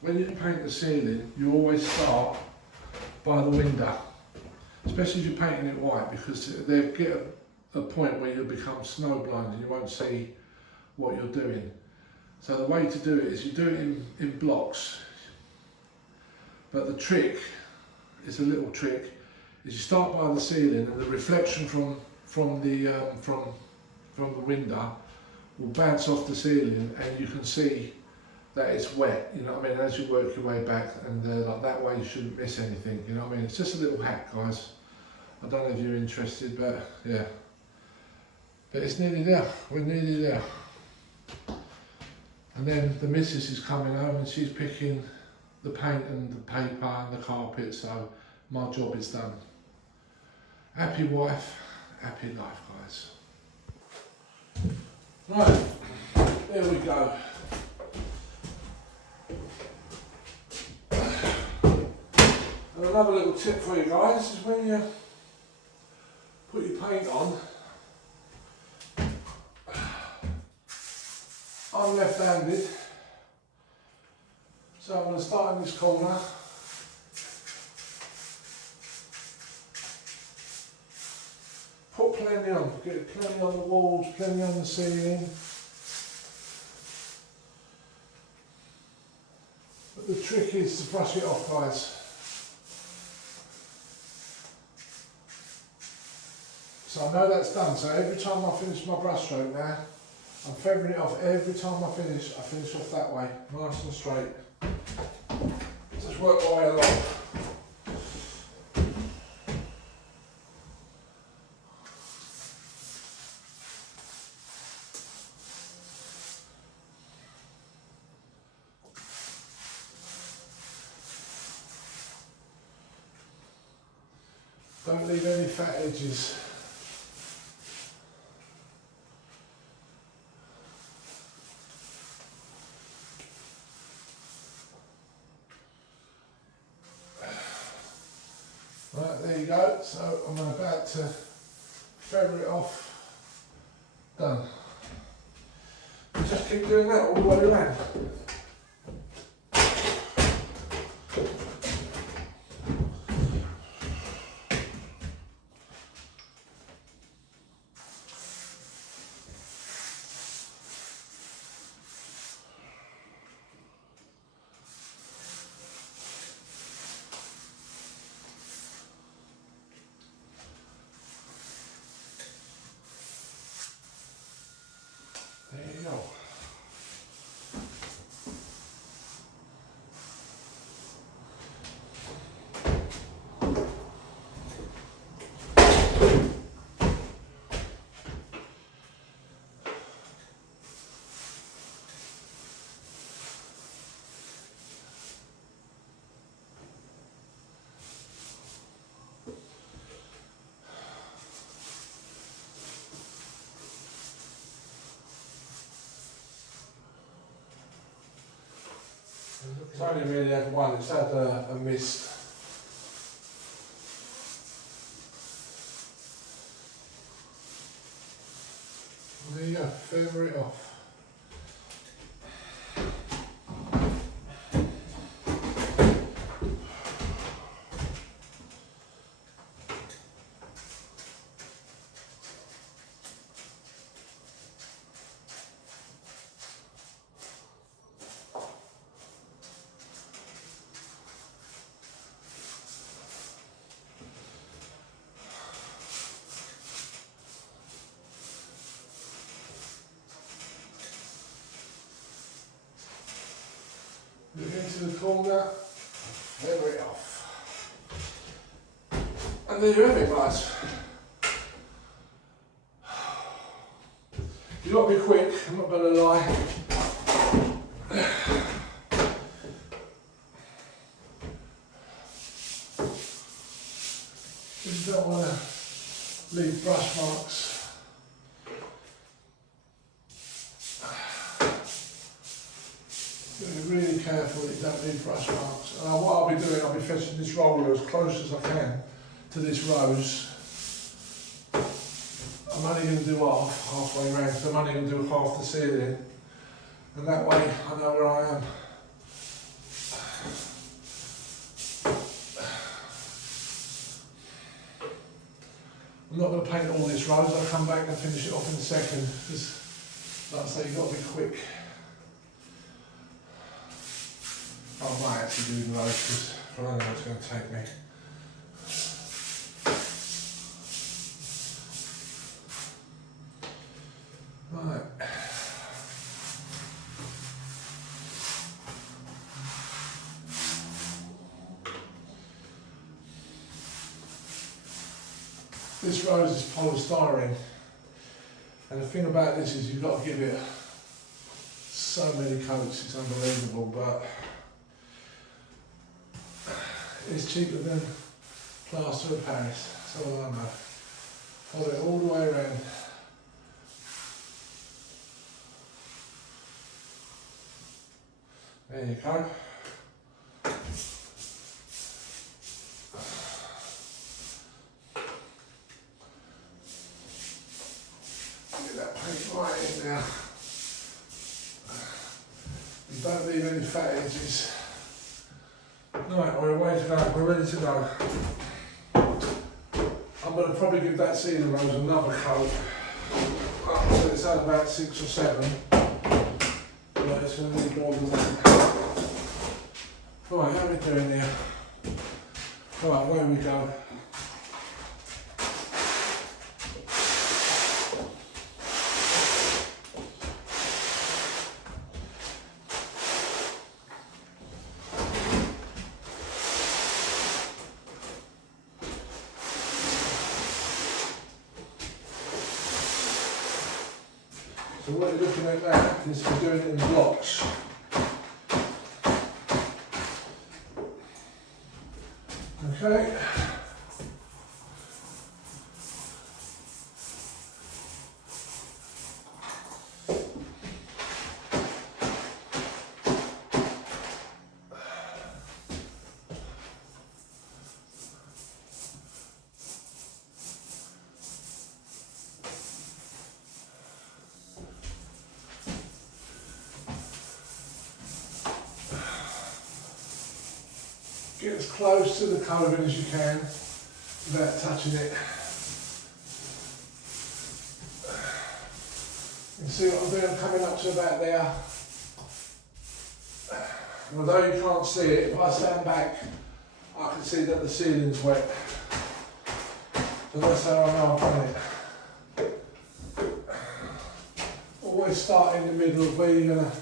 when you paint the ceiling, you always start by the window, especially if you're painting it white, because they'll get a point where you'll become snow blind and you won't see what you're doing. So the way to do it is you do it in blocks, but the trick is a little trick, is you start by the ceiling and the reflection from the window will bounce off the ceiling and you can see that it's wet, you know what I mean, as you work your way back, and like that way you shouldn't miss anything, you know what I mean. It's just a little hack, guys. I don't know if you're interested, but yeah. But it's nearly there, we're nearly there. And then the missus is coming home and she's picking the paint and the paper and the carpet, so my job is done. Happy wife, happy life, guys. Right, there we go. And another little tip for you guys is when you put your paint on, I'm left-handed, so I'm going to start in this corner. Put plenty on, get plenty on the walls, plenty on the ceiling. But the trick is to brush it off, guys. So I know that's done, so every time I finish my brush stroke now, I'm feathering it off. Every time I finish off that way, nice and straight. Just work my way along. Don't leave any fat edges. Right, there you go. So I'm about to feather it off. Done. And just keep doing that all the way around. There you go. It's only really had one, it's had a mist. There you go, feather it off. Move into the corner, feather it off. And there you have it, guys. You've got to be quick, I'm not going to lie. You don't want to leave brush marks. Be really careful that you don't leave brush marks. And what I'll be doing, I'll be fetching this roller as close as I can to this rose. I'm only going to do halfway round, so I'm only going to do half the ceiling. And that way I know where I am. I'm not going to paint all this rose, I'll come back and finish it off in a second, because like I say, you've got to be quick. I might actually do the rose, because I don't know what it's going to take me. Right. This rose is polystyrene, and the thing about this is you've got to give it so many coats, it's unbelievable, but it's cheaper than plaster of Paris, so I know. Follow it all the way around. There you go. Get that paint right in there. You don't leave any fat edges. Right, we're ready to go. We're ready to go. I'm going to probably give that cedar rose another coat. So it's at about 6 or 7. But it's going to need more than that. Right, how are we doing here? Right, there we go. So what you're looking at now is we're doing it in blocks. Okay. Get as close to the coving as you can without touching it. You can see what I'm doing, I'm coming up to about there. And although you can't see it, if I stand back, I can see that the ceiling's wet. So that's how I know I've done it. Always start in the middle of where you're going to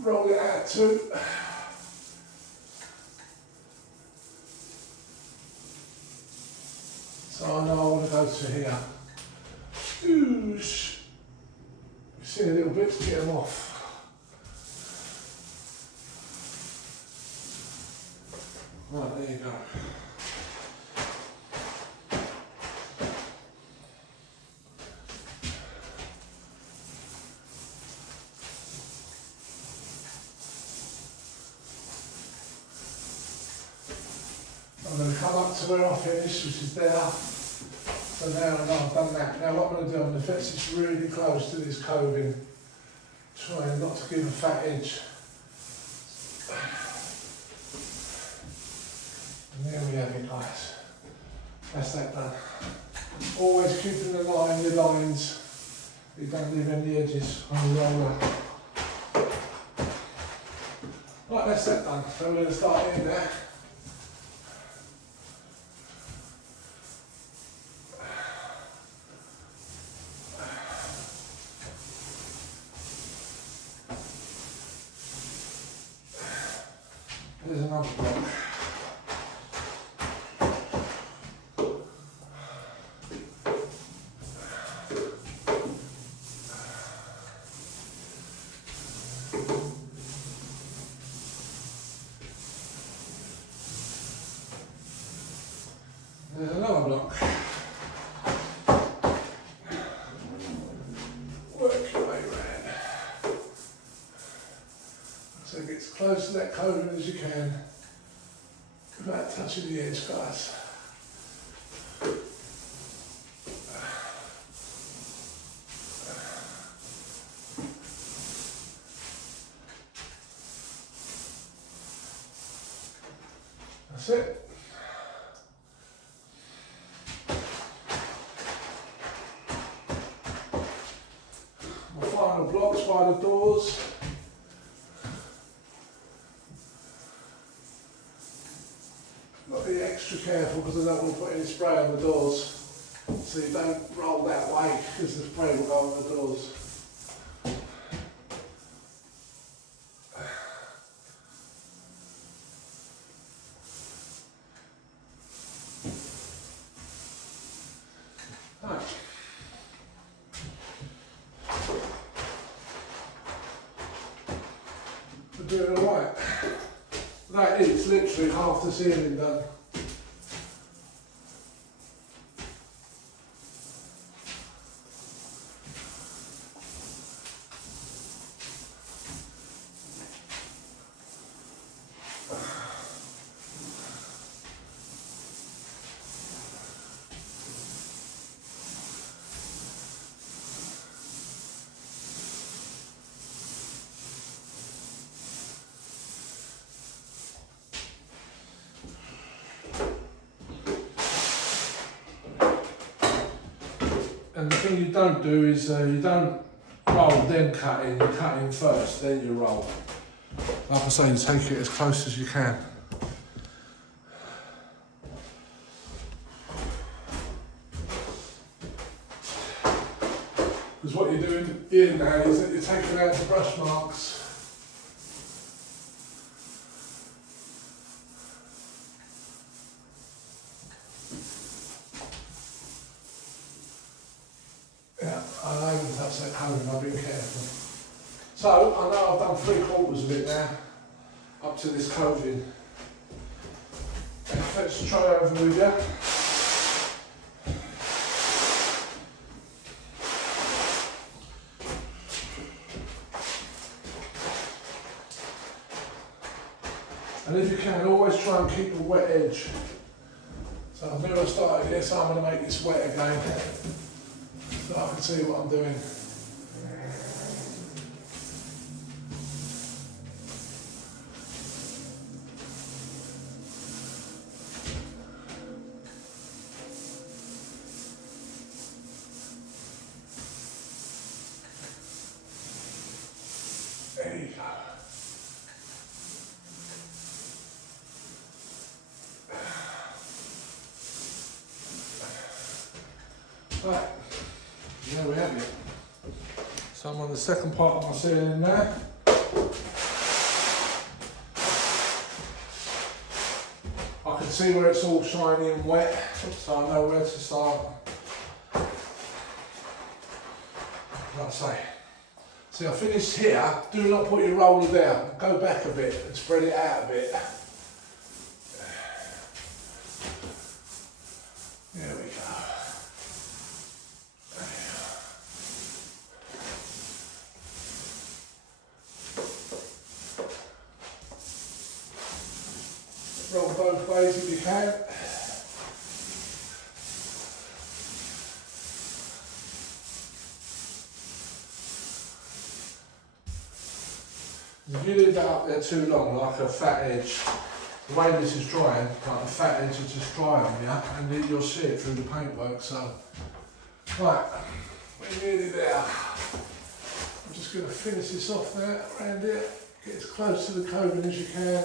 roll it out to. So I know I want to go to here. Oosh. You see a little bit to get them off. Right, there you go. I'm going to come up to where I finished, which is there. So now I know I've done that. Now what I'm going to do, I'm going to fix this really close to this coving, trying not to give a fat edge. And there we have it, guys. That's that done. Always keeping the line, your lines. You don't leave any edges on the roller. Right, that's that done. So we're going to start in there. There's another block. There's another block. Work your way around. So get as close to that coving as you can without touching the edge, guys. That's it. couple of blocks by the doors. Got to be extra careful because I don't want to put any spray on the doors. So you don't roll that way because the spray will go on the doors. Right. We're doing alright. That is literally half the ceiling done. And the thing you don't do is you don't roll then cut in, you cut in first, then you roll. Like I say, you take it as close as you can. Because what you're doing here now is that you're taking out the brush marks. Yeah, I know even touch that coving, I've been careful. So, I know I've done 3/4 of it now, up to this coving. Let's try over with you. And if you can, always try and keep a wet edge. So I've never started here, so I'm going to make this wet again, so I can see what I'm doing. There you go. Right, there we have it. So I'm on the second part of my ceiling now. I can see where it's all shiny and wet, so I know where to start. Like I say, see, I finished here. Do not put your roller down. Go back a bit and spread it out a bit. There we go. Roll both ways if you can. If you leave that up there too long, like a fat edge, the way this is drying, like a fat edge will just dry on you, and then you'll see it through the paintwork. So, right, we're nearly there. I'm just going to finish this off there, around it, get as close to the coving as you can.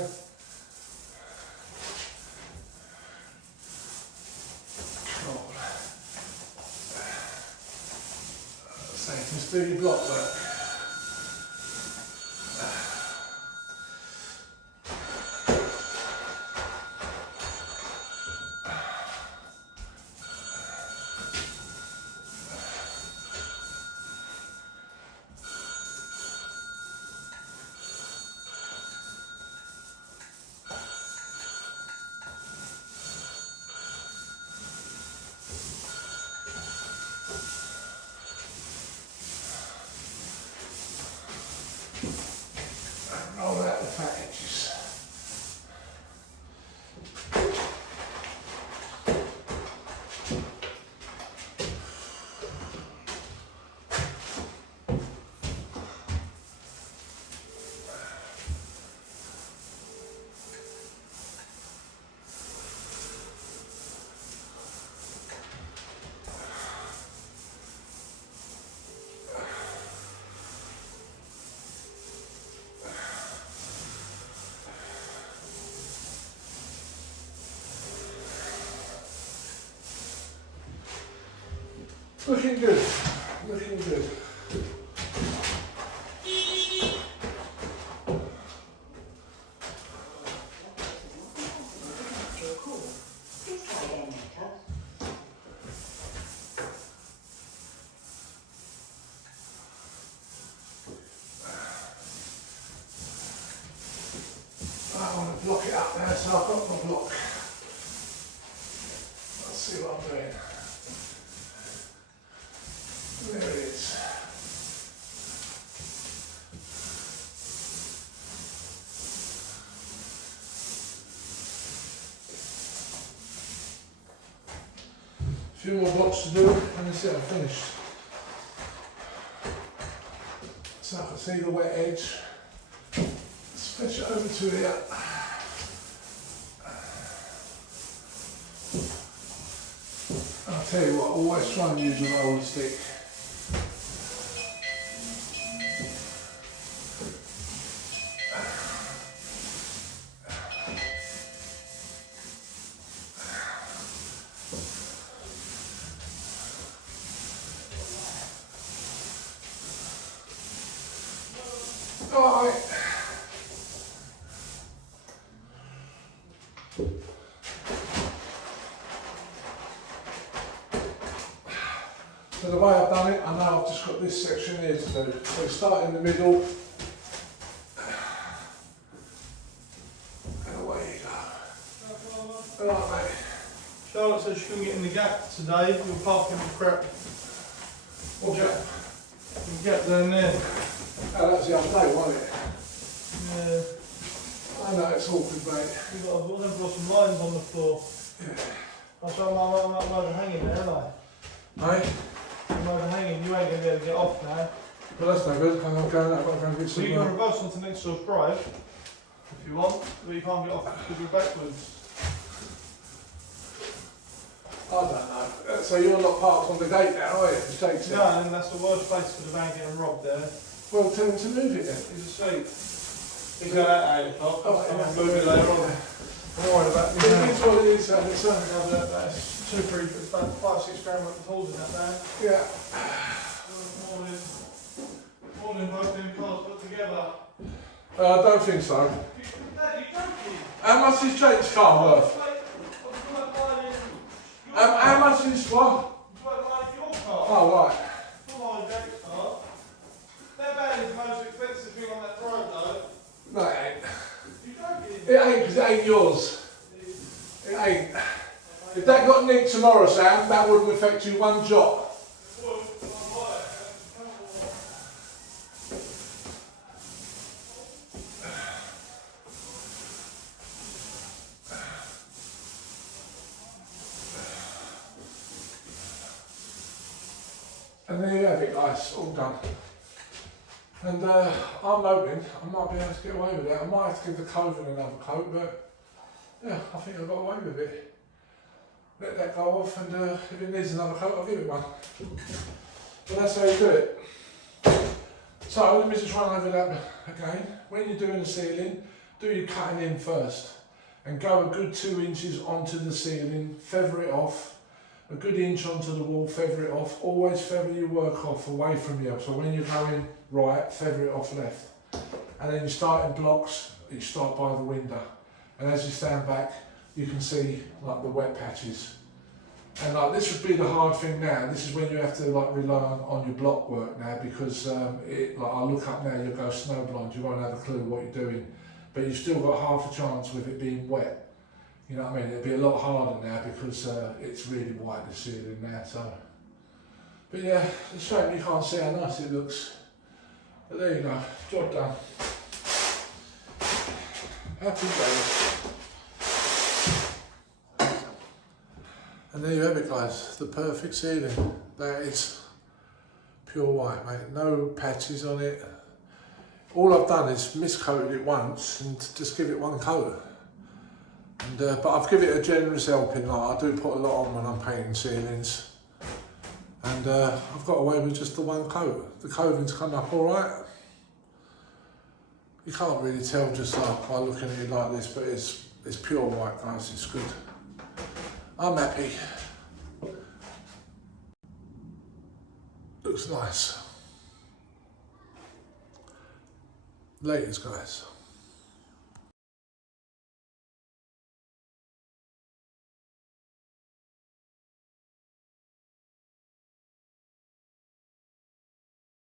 So just do your block work. Looking good, looking good. I want to block it up there, so I've got my block. Let's see what I'm doing. There it is. A few more blocks to do, and that's it, I'm finished. So I can see the wet edge. Let's fetch it over to here. I'll tell you what, always try and use a roller stick. Alright. So the way I've done it, I know I've just got this section here to do. So we start in the middle, and away you go. Alright mate. Charlotte said she couldn't get in the gap today, your parking was crap. What's that? The gap down there. Oh, that was the other day, wasn't it? Yeah. I know it's awkward mate. We've got some lines on the floor. Yeah. I said, I'm overhanging there, aren't I? Hey? I'm overhanging, you ain't going to be able to get off now. Well that's no good, I'm going out, I've got to go and get So some you can reverse onto next door drive, if you want, but you can't get off because you're backwards. I don't know. So you're not parked on the gate now, are you? Mistakes No, and that's the worst place for the van getting robbed there. Well, tell him to move it then. He's asleep. He's going out at 8 o'clock. Oh, I'm yeah. going to move it later on. Don't worry about it. It's what it is, it's That's 2, 3, it's about 5, 6 grand worth of tools in that van. yeah. Morning, both them cars put together. I don't think so. Dad, you joking? How much is Jake's car worth? How much is what? Oh, right. That van is the most expensive thing on that road, though. No, it ain't. You joking? It ain't, because it ain't yours. It ain't. If that got nicked tomorrow, Sam, that wouldn't affect you one jot. And there you have it guys, all done. And I'm hoping I might be able to get away with it. I might have to give the Coven another coat, but yeah, I think I got away with it. Let that go off, and if it needs another coat, I'll give it one. But that's how you do it. So let me just run over that again. When you're doing the ceiling, do your cutting in first. And go a good 2 inches onto the ceiling, feather it off. A good inch onto the wall, feather it off. Always feather your work off away from you. So when you're going right, feather it off left. And then you start in blocks, you start by the window. And as you stand back, you can see like the wet patches. And like this would be the hard thing now. This is when you have to like rely on your block work now, because like I look up now, you'll go snowblind, you won't have a clue what you're doing. But you've still got half a chance with it being wet. You know what I mean? It'll be a lot harder now because it's really white, the ceiling now. So, but yeah, it's a shame you can't see how nice it looks. But there you go, job done. Happy days. And there you have it guys, the perfect ceiling. That is pure white mate, no patches on it. All I've done is miscoated it once and just give it one coat. And, but I've given it a generous helping. Like I do put a lot on when I'm painting ceilings. And I've got away with just the one coat. The coating's come up alright. You can't really tell just like by looking at it like this, but it's pure white guys, it's good. I'm happy. looks nice. Laters, guys.